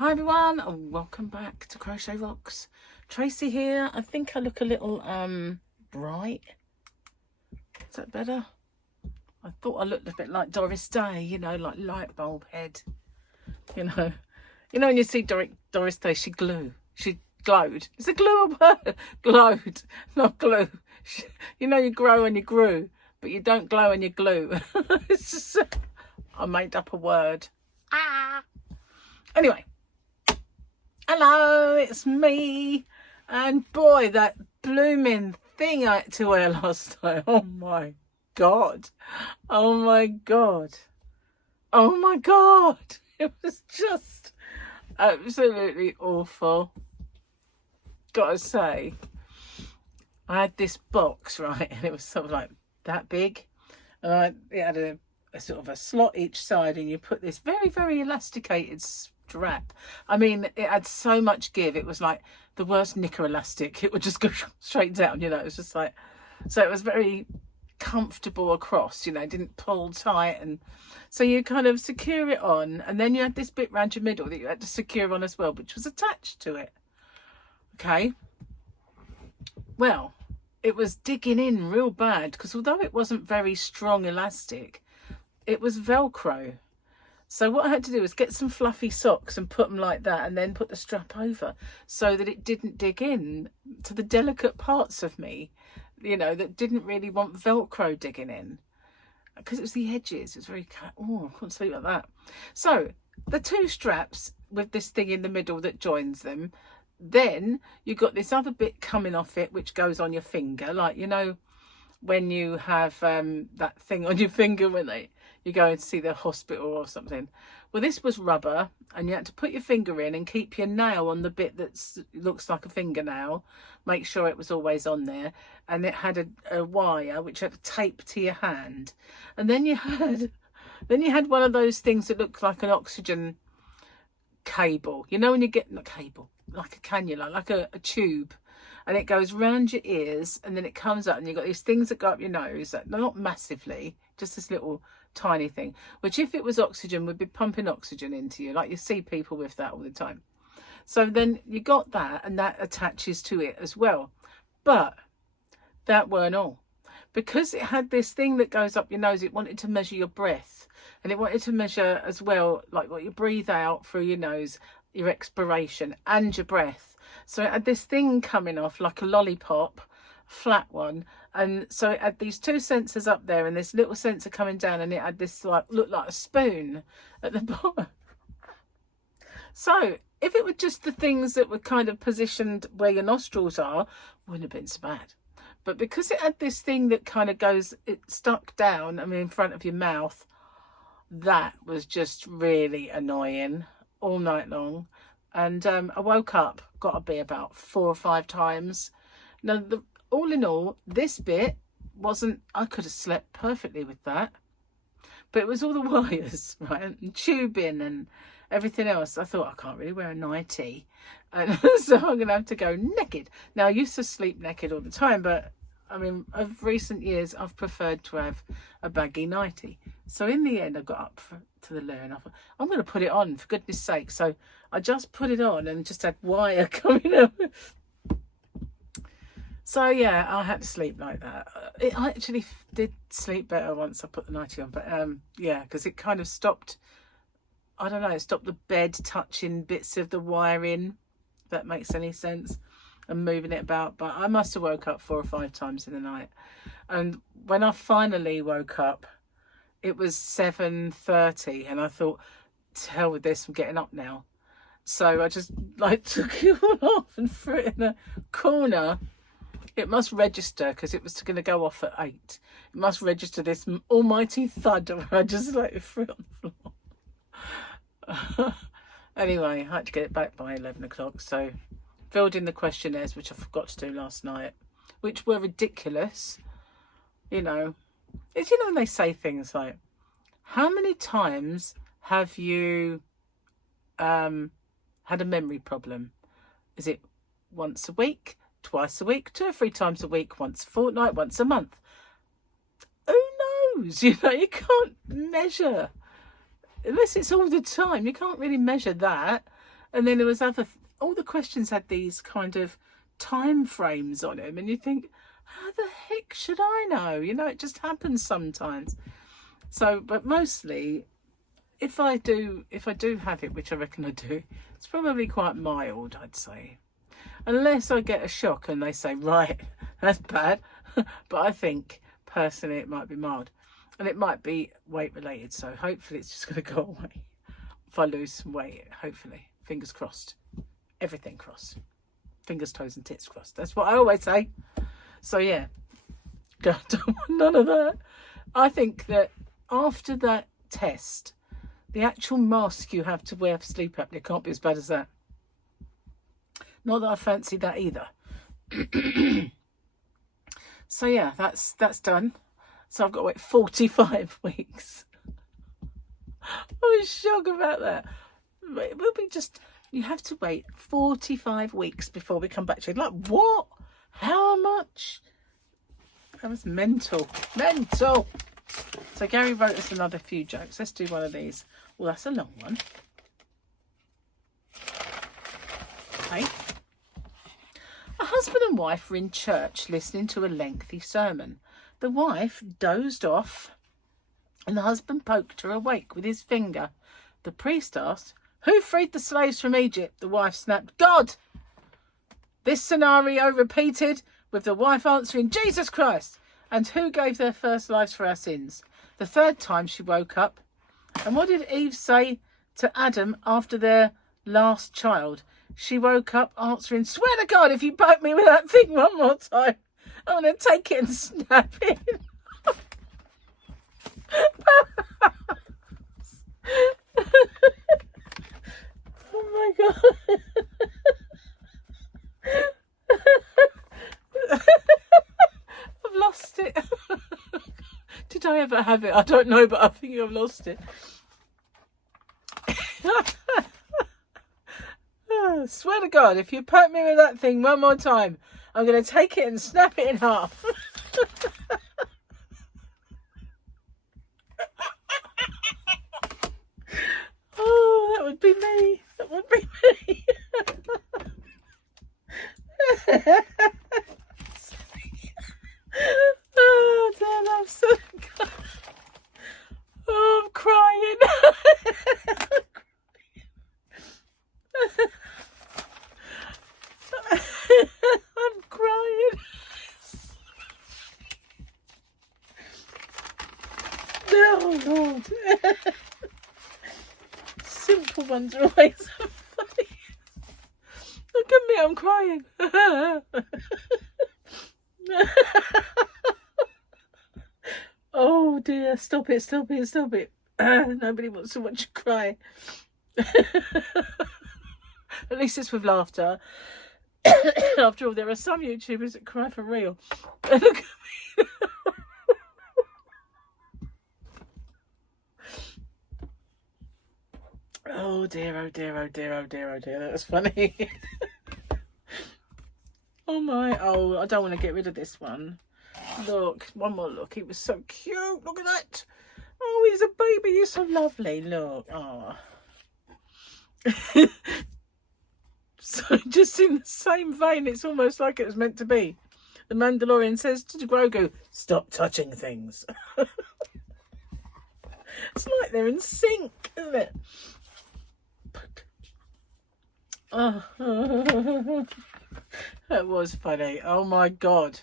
Hi everyone, and welcome back to Crochet Rocks. Tracy here. I think I look a little bright. Is that better? I thought I looked a bit like Doris Day, you know, like light bulb head. You know when you see Doris Day, she glowed. Is it glue or word? Glowed, not glue. You know, you grow and you grew, but you don't glow and you glue. It's just, I made up a word. Anyway. Hello, it's me. And boy, that blooming thing I had to wear last night. Oh my God. Oh my God. Oh my God. It was just absolutely awful. Gotta say, I had this box, right? And it was sort of like that big. And it had a sort of a slot each side, and you put this very, very elasticated strap. I mean, it had so much give. It was like the worst knicker elastic. It would just go straight down, you know. It was just like, so it was very comfortable across, you know, didn't pull tight. And so you kind of secure it on, and then you had this bit around your middle that you had to secure on as well, which was attached to it. Okay, well, it was digging in real bad, because although it wasn't very strong elastic, it was Velcro. So what I had to do was get some fluffy socks and put them like that, and then put the strap over so that it didn't dig in to the delicate parts of me, you know, that didn't really want Velcro digging in, because it was the edges. It was very, oh, I couldn't sleep like that. So the two straps with this thing in the middle that joins them, then you got this other bit coming off it, which goes on your finger, like, you know, when you have that thing on your finger when you go and see the hospital or something. Well, this was rubber, and you had to put your finger in and keep your nail on the bit that looks like a fingernail. Make sure it was always on there. And it had a wire which you had to tape to your hand. And then you had one of those things that looked like an oxygen cable. You know when you get, not cable, like a cannula, like a tube. And it goes round your ears, and then it comes up, and you've got these things that go up your nose, that not massively, just this little tiny thing, which if it was oxygen would be pumping oxygen into you, like you see people with that all the time. So then you got that, and that attaches to it as well. But that weren't all, because it had this thing that goes up your nose. It wanted to measure your breath, and it wanted to measure as well, like what you breathe out through your nose, your expiration and your breath. So it had this thing coming off like a lollipop, flat one, and so it had these two sensors up there and this little sensor coming down, and it had this like looked like a spoon at the bottom. So if it were just the things that were kind of positioned where your nostrils are, wouldn't have been so bad. But because it had this thing that kind of goes, it stuck down, I mean, in front of your mouth, that was just really annoying all night long. And I woke up, got to be about 4 or 5 times. Now, all in all, this bit wasn't, I could have slept perfectly with that. But it was all the wires, right, and tubing and everything else. I thought, I can't really wear a nightie. And so I'm going to have to go naked. Now, I used to sleep naked all the time, but I mean, of recent years, I've preferred to have a baggy nightie. So in the end, I got up to the loo, and I thought, I'm going to put it on, for goodness sake. So I just put it on and just had wire coming up. So yeah, I had to sleep like that. I actually did sleep better once I put the nightie on. But yeah, because it kind of stopped, I don't know, it stopped the bed touching bits of the wiring, if that makes any sense, and moving it about. But I must have woke up 4 or 5 times in the night. And when I finally woke up, it was 7:30, and I thought, to hell with this, I'm getting up now. So I just like took it all off and threw it in a corner. It must register, because it was going to go off at 8. It must register this almighty thud. I just like threw it on the floor. Anyway, I had to get it back by 11 o'clock. So filled in the questionnaires, which I forgot to do last night, which were ridiculous. You know, it's, you know, when they say things like, how many times have you had a memory problem? Is it once a week, twice a week, 2 or 3 times a week, once a fortnight, once a month? Who knows? You know, you can't measure unless it's all the time. You can't really measure that. And then there was all the questions had these kind of time frames on them, and you think, how the heck should I know? You know, it just happens sometimes. So, but mostly, if I do have it, which I reckon I do, it's probably quite mild, I'd say. Unless I get a shock and they say, right, that's bad. But I think, personally, it might be mild. And it might be weight related. So hopefully it's just going to go away. If I lose some weight, hopefully. Fingers crossed. Everything crossed. Fingers, toes and tits crossed. That's what I always say. So yeah. Don't want none of that. I think that after that test, the actual mask you have to wear for sleep apnea can't be as bad as that. Not that I fancy that either. So yeah, that's done. So I've got to wait 45 weeks. I was shocked about that. It will be just, you have to wait 45 weeks before we come back to it. Like, what? How much? That was mental. Mental. So Gary wrote us another few jokes. Let's do one of these. Well, that's a long one. Okay. A husband and wife were in church listening to a lengthy sermon. The wife dozed off and the husband poked her awake with his finger. The priest asked, "Who freed the slaves from Egypt?" The wife snapped, "God!" This scenario repeated with the wife answering, "Jesus Christ!" And who gave their first lives for our sins? The third time she woke up. And what did Eve say to Adam after their last child? She woke up answering, "Swear to God, if you poke me with that thing one more time, I'm going to take it and snap it." Oh my God. I've lost it. Did I ever have it? I don't know, but I think I've lost it. Swear to God, if you poke me with that thing one more time, I'm going to take it and snap it in half. Oh, that would be me. That would be me. Oh, damn, I'm so good. Oh, I'm crying. I'm crying. Oh, Lord. Simple ones are always so funny. Look at me, I'm crying. Oh dear, stop it, stop it, stop it. Nobody wants to watch you cry. At least it's with laughter. After all, there are some YouTubers that cry for real. Look at me. Oh dear, oh dear, oh dear, oh dear, oh dear. That was funny. Oh my, oh, I don't want to get rid of this one. Look, one more look. He was so cute. Look at that. Oh, he's a baby. You're so lovely. Look. Oh. So just in the same vein, it's almost like it was meant to be. The Mandalorian says to Grogu, "Stop touching things." It's like they're in sync, isn't it? Oh, that was funny. Oh my God.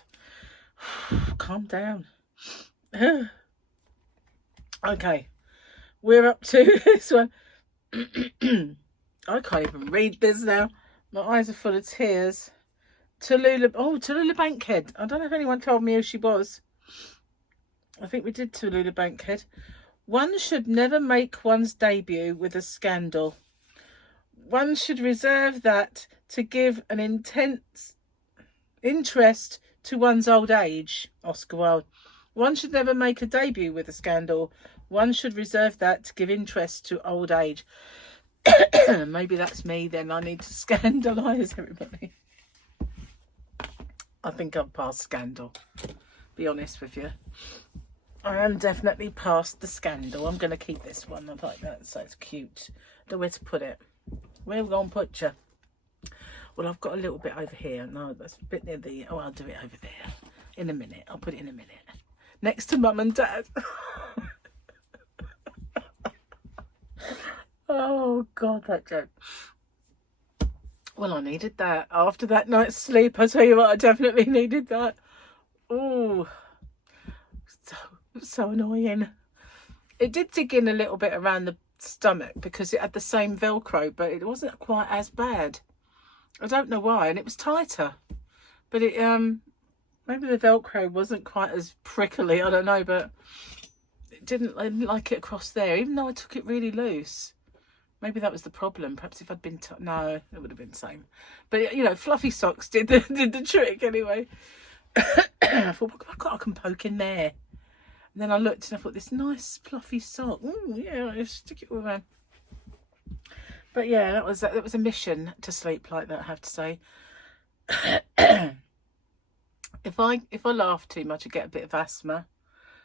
Calm down. Okay, we're up to this one. I can't even read this now. My eyes are full of tears. Tallulah Bankhead. I don't know if anyone told me who she was. I think we did Tallulah Bankhead. One should never make one's debut with a scandal. One should reserve that to give an intense interest to one's old age. Oscar Wilde. One should never make a debut with a scandal. One should reserve that to give interest to old age. Maybe that's me then. I need to scandalise everybody. I think I'm past scandal. Be honest with you. I am definitely past the scandal. I'm going to keep this one. I like that. So it's cute. I don't know where to put it. Where we going to put you? Well, I've got a little bit over here. No, that's a bit near the... Oh, I'll do it over there. In a minute. I'll put it in a minute. Next to Mum and Dad. Oh, God, that joke. Well, I needed that. After that night's sleep, I tell you what, I definitely needed that. Oh, so annoying. It did dig in a little bit around the stomach because it had the same Velcro, but it wasn't quite as bad. I don't know why, and it was tighter. But it maybe the Velcro wasn't quite as prickly, I don't know, but I didn't like it across there, even though I took it really loose. Maybe that was the problem. Perhaps if I'd been... No, it would have been the same. But, you know, fluffy socks did the trick anyway. I thought, I can poke in there. And then I looked and I thought, this nice fluffy sock. Oh, yeah, I'll stick it all around. But, yeah, that was a mission to sleep like that, I have to say. If I laugh too much, I get a bit of asthma.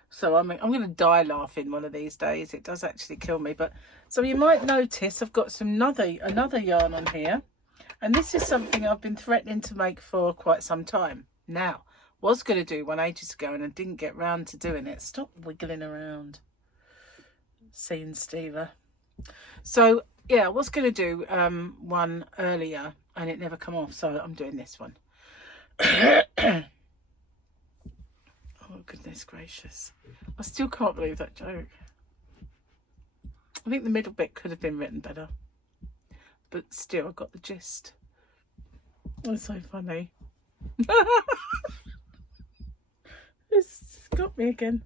So I'm going to die laughing one of these days. It does actually kill me. But so you might notice I've got another yarn on here. And this is something I've been threatening to make for quite some time. Now, was going to do one ages ago and I didn't get round to doing it. Stop wiggling around. Scene stealer. So, yeah, I was going to do one earlier and it never come off. So I'm doing this one. Oh, goodness gracious. I still can't believe that joke. I think the middle bit could have been written better. But still, I got the gist. That's so funny. It's got me again.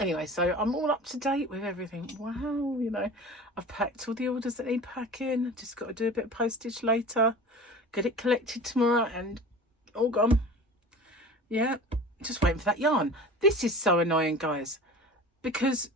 Anyway, so I'm all up to date with everything. Wow, you know, I've packed all the orders that need packing. Just got to do a bit of postage later. Get it collected tomorrow and all gone. Yeah, just waiting for that yarn. This is so annoying, guys, because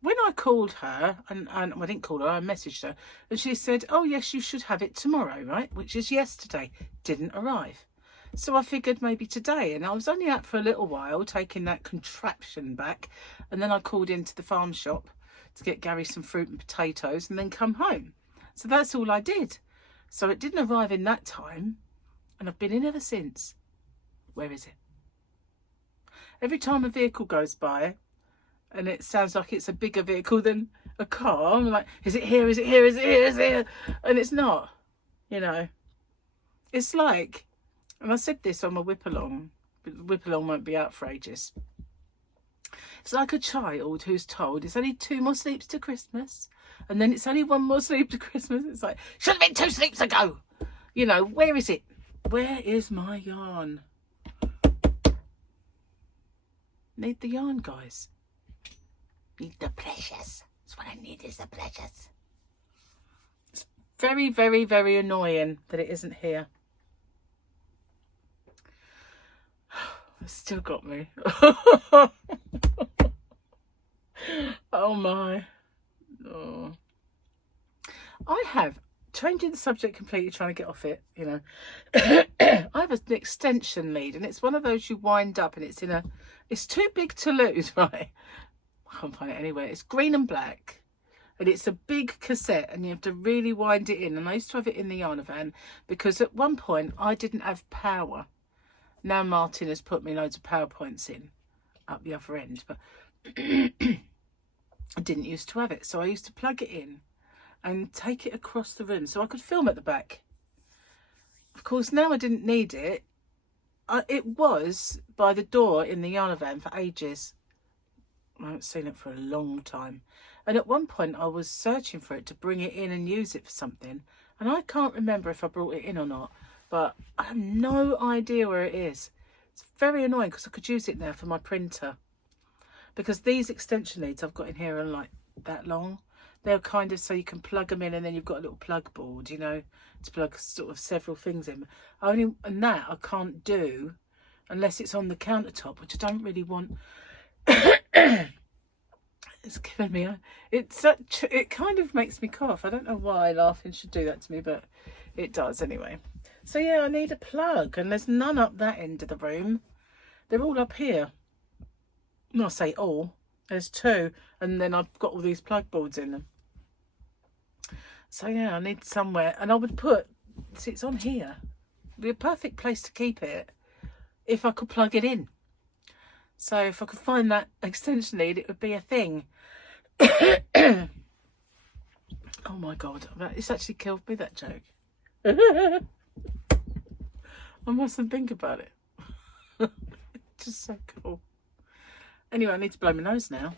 when I called her, and I didn't call her, I messaged her, and she said, oh, yes, you should have it tomorrow, right? Which is yesterday. Didn't arrive. So I figured maybe today, and I was only out for a little while, taking that contraption back, and then I called into the farm shop to get Gary some fruit and potatoes, and then come home. So that's all I did. So it didn't arrive in that time, and I've been in ever since. Where is it? Every time a vehicle goes by and it sounds like it's a bigger vehicle than a car, I'm like, is it here? Is it here? Is it here? Is it here? And it's not, you know. It's like, and I said this on my whip along, but the whip along won't be out for ages. It's like a child who's told it's only 2 more sleeps to Christmas, and then it's only 1 more sleep to Christmas. It's like, should have been 2 sleeps ago. You know, where is it? Where is my yarn? Need the yarn, guys. Need the precious. That's what I need, is the precious. It's very, very, very annoying that it isn't here. It's still got me. Oh my. Oh. I have, changing the subject completely, trying to get off it, you know. I have an extension lead, and it's one of those you wind up and it's in a, it's too big to lose, right? I can't find it anywhere. It's green and black, and it's a big cassette, and you have to really wind it in. And I used to have it in the yarn van because at one point I didn't have power. Now Martin has put me loads of power points in up the other end, but I didn't used to have it. So I used to plug it in and take it across the room so I could film at the back. Of course, now I didn't need it. It was by the door in the yarn van for ages. I haven't seen it for a long time. And at one point I was searching for it to bring it in and use it for something. And I can't remember if I brought it in or not. But I have no idea where it is. It's very annoying because I could use it now for my printer. Because these extension leads I've got in here are like that long. They're kind of so you can plug them in, and then you've got a little plug board, you know, to plug sort of several things in. And that I can't do unless it's on the countertop, which I don't really want. It's giving me it kind of makes me cough. I don't know why laughing should do that to me, but it does anyway. So yeah, I need a plug, and there's none up that end of the room. They're all up here. Well, I say all. There's 2, and then I've got all these plug boards in them. So yeah, I need somewhere, and I would put, see, it's on here. It'd be a perfect place to keep it if I could plug it in. So if I could find that extension lead, it would be a thing. Oh my God, it's actually killed me, that joke. I mustn't think about it. Just so cool. Anyway, I need to blow my nose now.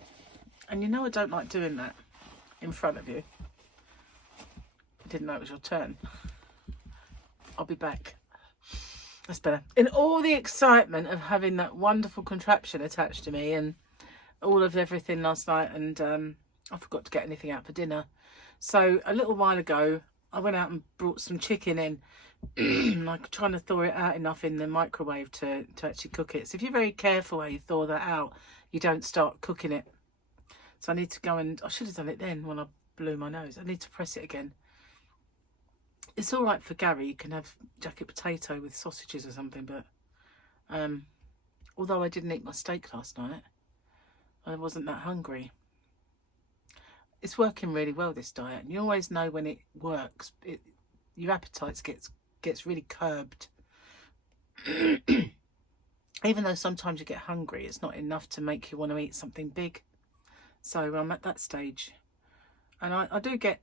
And you know I don't like doing that in front of you. I didn't know it was your turn. I'll be back. That's better. In all the excitement of having that wonderful contraption attached to me and all of everything last night, and I forgot to get anything out for dinner. So a little while ago, I went out and brought some chicken in. Like trying to thaw it out enough in the microwave to actually cook it. So if you're very careful how you thaw that out, you don't start cooking it. So I need to go, and I should have done it then when I blew my nose. I need to press it again. It's all right for Gary. You can have jacket potato with sausages or something, but although I didn't eat my steak last night, I wasn't that hungry. It's working really well, this diet, and you always know when it works. Your appetite gets really curbed. Even though sometimes you get hungry, it's not enough to make you want to eat something big. So I'm at that stage, and I do get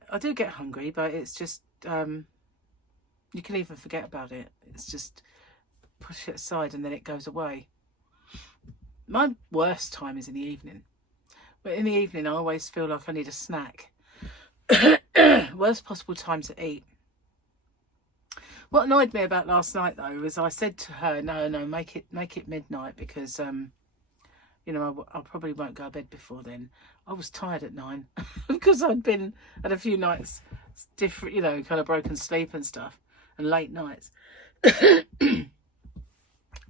hungry, but it's just you can even forget about it. It's just push it aside and then it goes away. My worst time is in the evening. But in the evening, I always feel like I need a snack. Worst possible time to eat. What annoyed me about last night, though, was I said to her, no, make it midnight, because you know, I probably won't go to bed before then. I was tired at 9 because I'd been at a few nights different, you know, kind of broken sleep and stuff, and late nights. I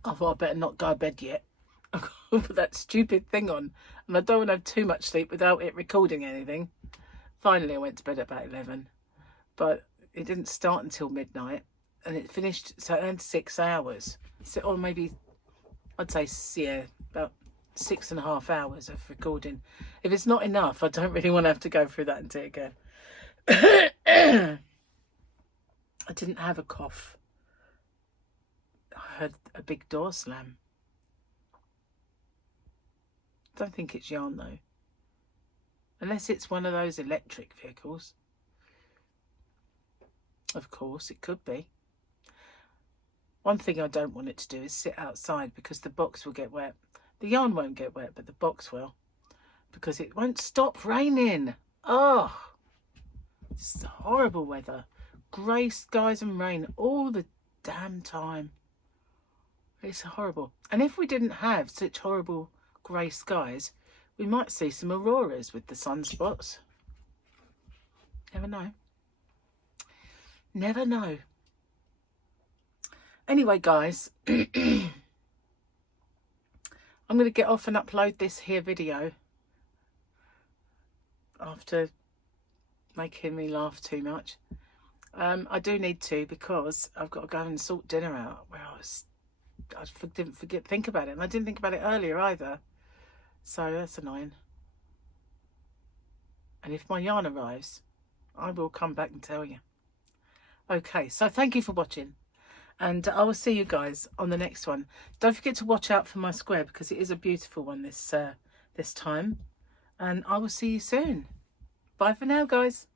thought I better not go to bed yet. I put that stupid thing on, and I don't want to have too much sleep without it recording anything. Finally, I went to bed at about 11, but it didn't start until midnight, and it finished, so it earned 6 hours. So, or maybe I'd say, yeah, about 6.5 hours of recording. If it's not enough, I don't really want to have to go through that and do it again. I didn't have a cough. I heard a big door slam. Don't think it's yarn though, unless it's one of those electric vehicles. Of course it could be. One thing I don't want it to do is sit outside, because the box will get wet. The yarn won't get wet, but the box will, because it won't stop raining. Oh, it's horrible weather. Grey skies and rain all the damn time. It's horrible. And if we didn't have such horrible grey skies, we might see some auroras with the sunspots. Never know. Never know. Anyway, guys, I'm going to get off and upload this here video after making me laugh too much. I do need to, because I've got to go and sort dinner out. Where I didn't think about it, and I didn't think about it earlier either. So that's annoying. And if my yarn arrives, I will come back and tell you. Okay, so thank you for watching, and I will see you guys on the next one. Don't forget to watch out for my square, because it is a beautiful one this time. And I will see you soon. Bye for now, guys.